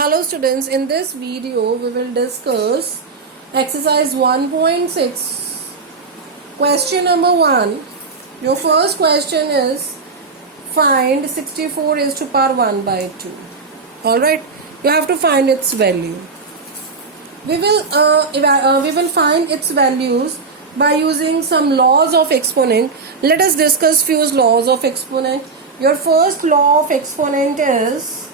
Hello students, in this video we will discuss exercise 1.6 question number 1. Your first question is find 64 raised to power 1 by 2. Alright, you have to find its value. We will find its values by using some laws of exponent. Let us discuss few laws of exponent. Your first law of exponent is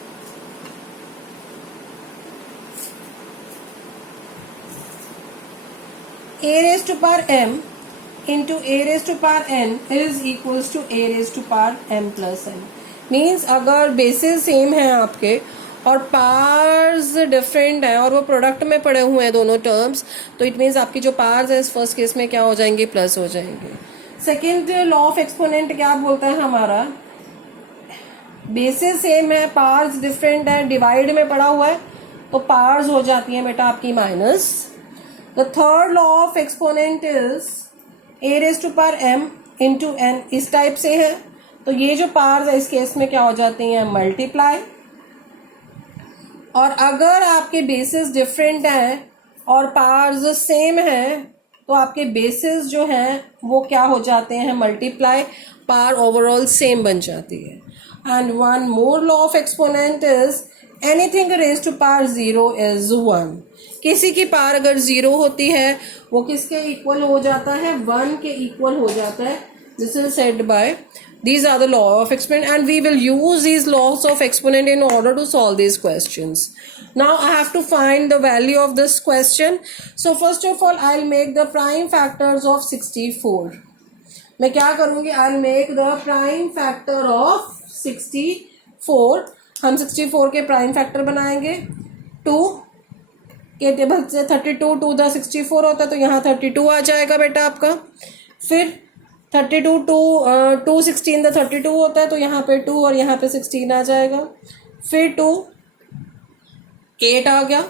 a raised to power m into a raised to power n is equals to a raised to power m plus n. Means अगर basis same है आपके और parse different है और वो product में पड़े हुए हैं दोनों टर्म्स, तो इट मीन्स आपकी जो पार्स है इस फर्स्ट केस में क्या हो जाएंगे, प्लस हो जाएंगे. सेकेंड लॉ ऑफ एक्सपोनेंट क्या बोलता है हमारा, बेसिस सेम है, पार्स डिफरेंट है, डिवाइड में पड़ा हुआ है तो पार्स हो जाती है बेटा आपकी minus. The third law of exponent is a raised to power m into n. इस टाइप से है तो ये जो पार्स है इस केस में क्या हो जाते हैं, मल्टीप्लाई. और अगर आपके बेसिस डिफरेंट हैं और पार्स सेम हैं तो आपके बेसिस जो हैं वो क्या हो जाते हैं, मल्टीप्लाई. पार ओवरऑल सेम बन जाती है. And one more law of exponent is anything raise to power 0 is 1. किसी की पार अगर 0 होती है वो किसके इक्वल हो जाता है, 1 के इक्वल हो जाता है. This is said bye these are the law of exponent and we will use these laws of exponent in order to solve these questions. Now I have to find the value of this question. So first of all I'll make the prime factors of 64. मैं क्या करूँगी, I'll make the prime factor of 64. हम 64 के prime factor बनाएंगे. 2 के table से 32 to the 64 होता है तो यहाँ 32 आ जाएगा बेटा आपका. फिर 32 टू 216 द 32 होता है तो यहाँ पे 2 और यहाँ पे 16 आ जाएगा. फिर 2 8 आ गया,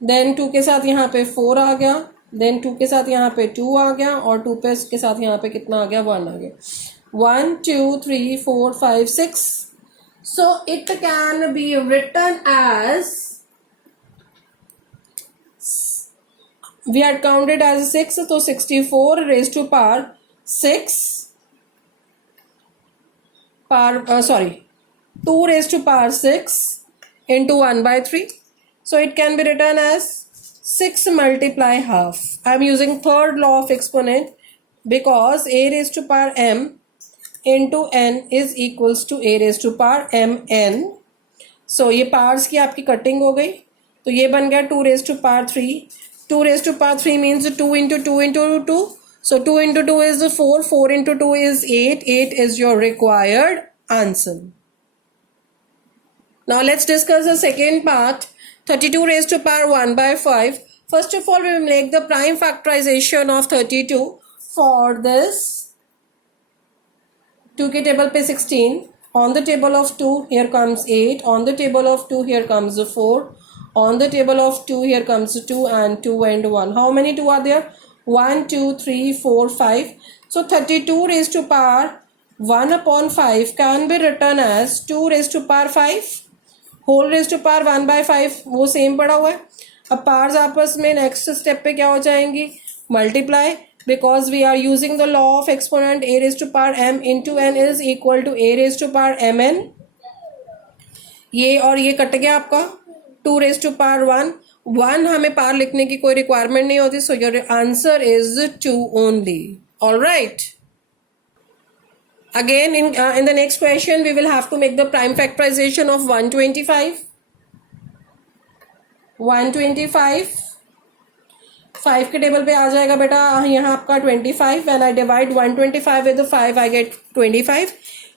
देन 2 के साथ यहाँ पे 4 आ गया, देन 2 के साथ यहाँ पे 2 आ गया और 2 पे के साथ यहाँ पे कितना आ गया, 1 आ गया. 1 2 3 4 5 6. So it can be written as, we had counted as 6 तो 64 raised to power 6 power 2 raised to power 6 into 1 by 3. So it can be written as 6 multiply half. I am using third law of exponent because a raised to power m into n is equals to a raised to power mn. So ये powers की आपकी cutting हो गई तो ये बन गया 2 raised to power 3. 2 raised to power 3 means 2 into 2 into 2. So 2 into 2 is 4. 4 into 2 is 8. 8 is your required answer. Now let's discuss the second part. 32 raised to power 1 by 5. First of all, we will make the prime factorization of 32. For this, 2 के table पे 16. On the table of 2, here comes 8. On the table of 2, here comes 4. On the table of 2, here comes 2 and 2 and 1. How many 2 are there? 1, 2, 3, 4, 5. So 32 raised to power 1 upon 5 can be written as 2 raised to power 5. Whole raised to power 1 by 5 वो same पड़ा हुआ है. अब parse आपस में next step पे क्या हो जाएंगी, multiply. Because we are using the law of exponent a raised to power m into n is equal to a raised to power mn. ये और ये कट गया आपका. 2 raised to power 1. 1 हमें पार लिखने की कोई रिक्वायरमेंट नहीं होती. So your answer is 2 only. All right. Again in the next question we will have to make the prime factorization of 125. 125 5 के टेबल पे आ जाएगा बेटा यहाँ आपका 25. When I divide 125 with the 5 I get 25.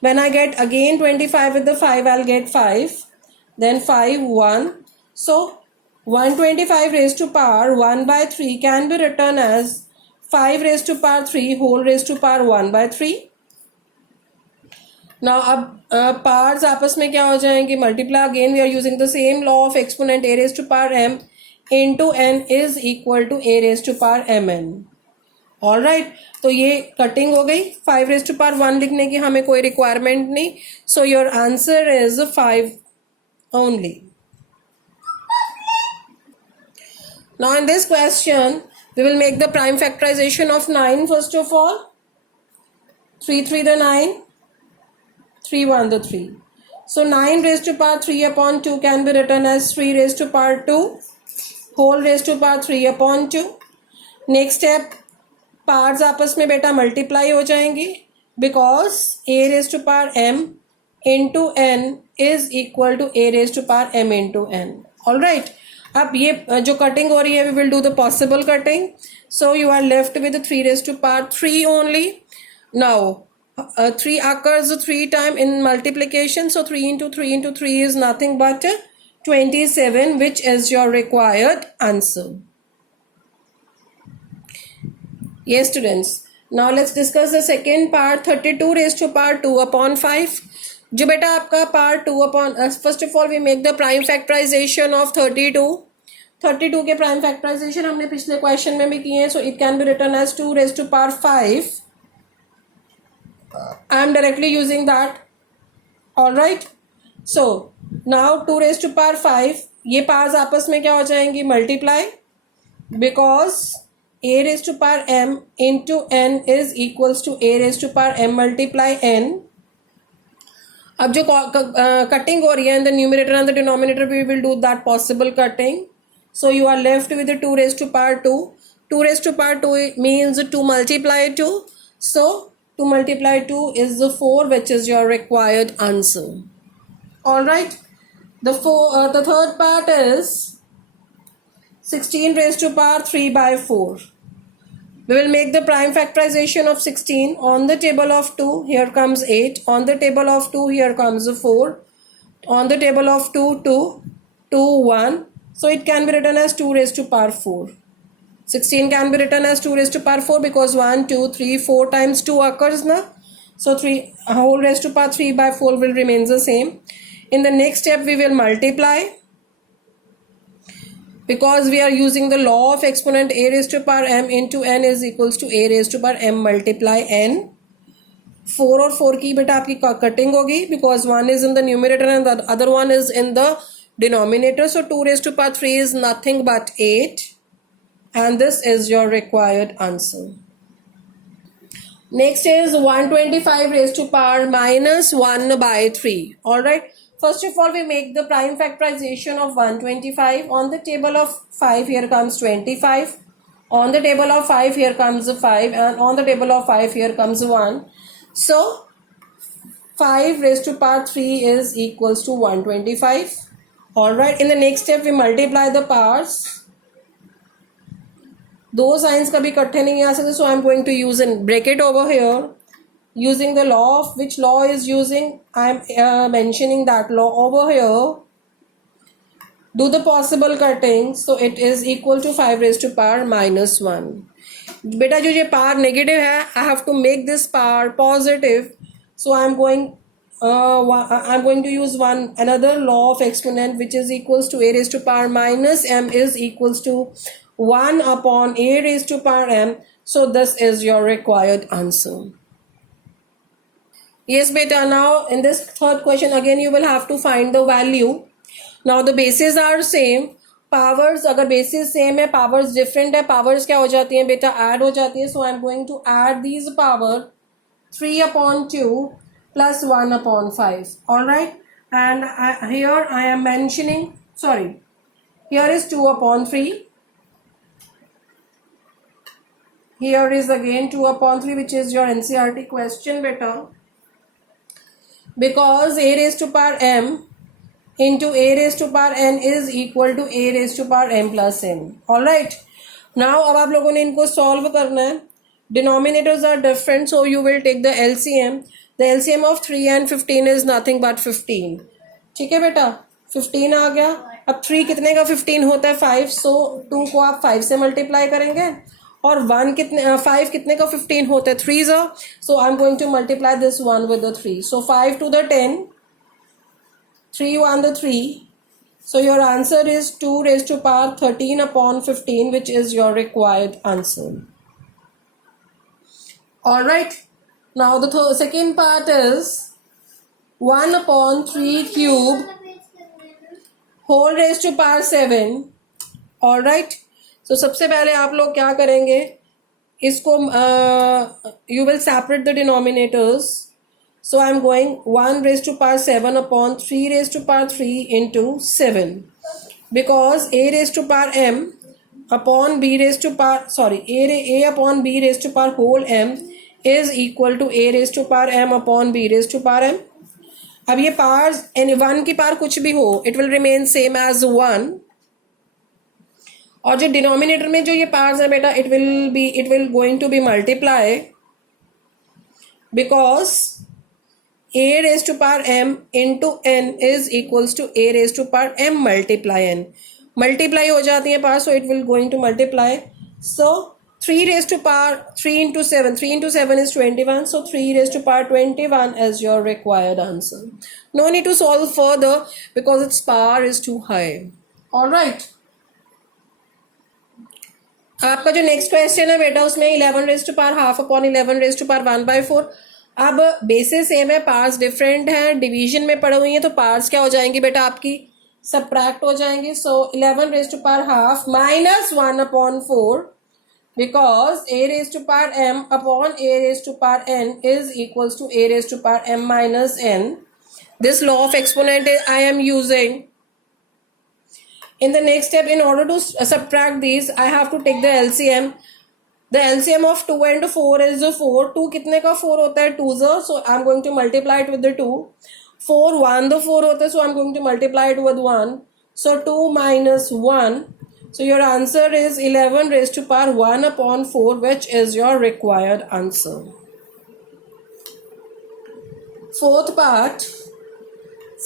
When I get again 25 with the 5 I'll get 5. Then 5 1. So 125 raised to power 1 by 3 can be written as 5 raised to power 3 whole raised to power 1 by 3. Now अब parts आपस में क्या हो जाएंगे, multiply. Again we are using the same law of exponent a raised to power m into n is equal to a raised to power mn. All right. तो ये cutting हो गई. 5 raised to power 1 लिखने की हमें कोई requirement नहीं. So your answer is 5 only. Now in this question, we will make the prime factorization of 9 first of all. 3 3 the 9, 3 1 the 3. So 9 raised to power 3 upon 2 can be written as 3 raised to power 2 whole raised to power 3 upon 2. Next step, parts आपस में बेटा multiply हो जाएंगी because a raise to power m into n is equal to a raise to power m into n. All right, अब ये जो cutting हो रही है we will do the possible cutting. So you are left with 3 raise to power 3 only. Now 3 occurs 3 times in multiplication, so 3 into 3 is nothing but 27, which is your required answer. Yes students, now let's discuss the second part. 32 raised to power 2 upon 5. जो बेटा आपका part 2 upon, first of all we make the prime factorization of 32 के prime factorisation हमने पिछले question में भी किए हैं. So it can be written as 2 raise to power 5. I am directly using that. All right. So now 2 raised to power 5. ये parse आपस में क्या हो जाएंगी? Multiply, because a raised to power m into n is equals to a raised to power m multiply n. अब जो cutting हो रही है in the numerator and the denominator we will do that possible cutting. So you are left with 2 raised to power 2. 2 raised to power 2 means to multiply 2. So to multiply 2 is the 4, which is your required answer. All right. The third part is 16 raised to power 3 by 4. We will make the prime factorization of 16. On the table of 2, here comes 8. On the table of 2, here comes 4. On the table of 2, 2, 2, 1. So it can be written as 2 raised to power 4. 16 can be written as 2 raised to power 4 because 1, 2, 3, 4 times 2 occurs now. So 3 whole raised to power 3 by 4 will remain the same. In the next step we will multiply, because we are using the law of exponent a raised to power m into n is equals to a raised to power m multiply n. 4 और 4 की बेटा आपकी cutting होगी because one is in the numerator and the other one is in the denominator. So 2 raised to power 3 is nothing but 8. And this is your required answer. Next is 125 raised to power minus 1 by 3. Alright. First of all, we make the prime factorization of 125. On the table of 5, here comes 25. On the table of 5, here comes 5. And on the table of 5, here comes 1. So, 5 raised to power 3 is equals to 125. Alright. In the next step, we multiply the powers. दो signs कभी इकट्ठे नहीं आ सकते. So I am going to use in bracket over here using the law of which law is using. I am mentioning that law over here. Do the possible cutting. So it is equal to 5 raised to power minus 1. बेटा जो ये power negative है, I have to make this power positive. So I am going to use another law of exponent, which is equals to a raised to power minus m is equals to 1 upon a raised to power m. So this is your required answer. Yes beta, now in this third question again you will have to find the value. Now the bases are same. Powers, अगर bases same है, powers different है, powers क्या हो जाती हैं बेटा? add हो जाती है. So I am going to add these power 3 upon 2 plus 1 upon 5. Alright. And here I am mentioning, sorry, here is 2 upon 3. Here is again 2 upon 3, which is your NCERT question beta. Because a raised to power m into a raised to power n is equal to a raised to power m plus n. Alright. Now अब आप लोगों ने इनको solve करना है. Denominators are different, so you will take the LCM. The LCM of 3 and 15 is nothing but 15. ठीक है बेटा, 15 आ गया. अब 3 कितने का 15 होता है? 5. So 2 को आप 5 से मल्टीप्लाई करेंगे और 5 कितने का 15 होता है? 3s. So I'm going to multiply this 1 with the 3. So 5 to the 10, 3 1 the 3. So your answer is 2 raised to power 13 upon 15, which is your required answer. Alright. Now the second part is 1 upon 3 cube whole raised to power 7. Alright. तो सबसे पहले आप लोग क्या करेंगे, इसको you will separate the denominators. So I am going 1 raised to power 7 upon 3 raised to power 3 into 7, because a raised to power m upon b raised to power a upon b raised to power whole m is equal to a raised to power m upon b raised to power m. अब ये powers any one की power कुछ भी हो, it will remain same as 1, और जो denominator में जो ये पावर्स है बेटा, it will going to be multiply, because a raised to power m into n is equals to a raised to power m multiply n. Multiply हो जाती है power, so it will going to multiply. So 3 raised to power 3 into 7, 3 into 7 is 21, so 3 raised to power 21 is your required answer. No need to solve further because its power is too high. All right. आपका जो next question है बेटा, उसमें 11 raised to power half upon 11 raised to power 1/4. अब basis same है, parts different हैं, division में पढ़े हुई हैं, तो पार्ट्स क्या हो जाएंगी बेटा आपकी, सबट्रैक्ट हो जाएंगी. सो 11 raised to power half minus 1/4, because a raised to power m upon a raised to power n is equals to a raised to power m minus n. This law of exponent I am using. In the next step, in order to subtract these, I have to take the LCM. The LCM of 2 and 4 is 4. 2 कितने का 4 होता है, 2 so I am going to multiply it with the 2. 4 1 the 4 होता है, so I am going to multiply it with 1. So 2 minus 1. So your answer is 11 raised to power 1/4, which is your required answer. Fourth part,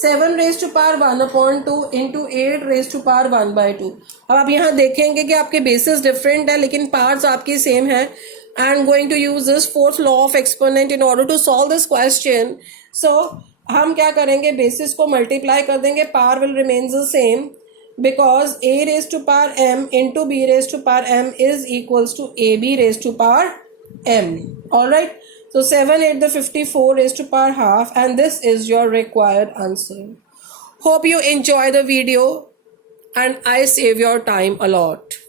7 raised to power 1/2 into 8 raised to power 1/2. अब आप यहाँ देखेंगे कि आपके basis different है लेकिन parts आपकी same है. I am going to use this fourth law of exponent in order to solve this question. So हम क्या करेंगे, बेसिस को मल्टीप्लाई कर देंगे, power will remain the same, because a raised to power m into b raised to power m is equals to ab raised to power m. All right. So 7 8 the 54 raised to power half, and this is your required answer. Hope you enjoy the video and I save your time a lot.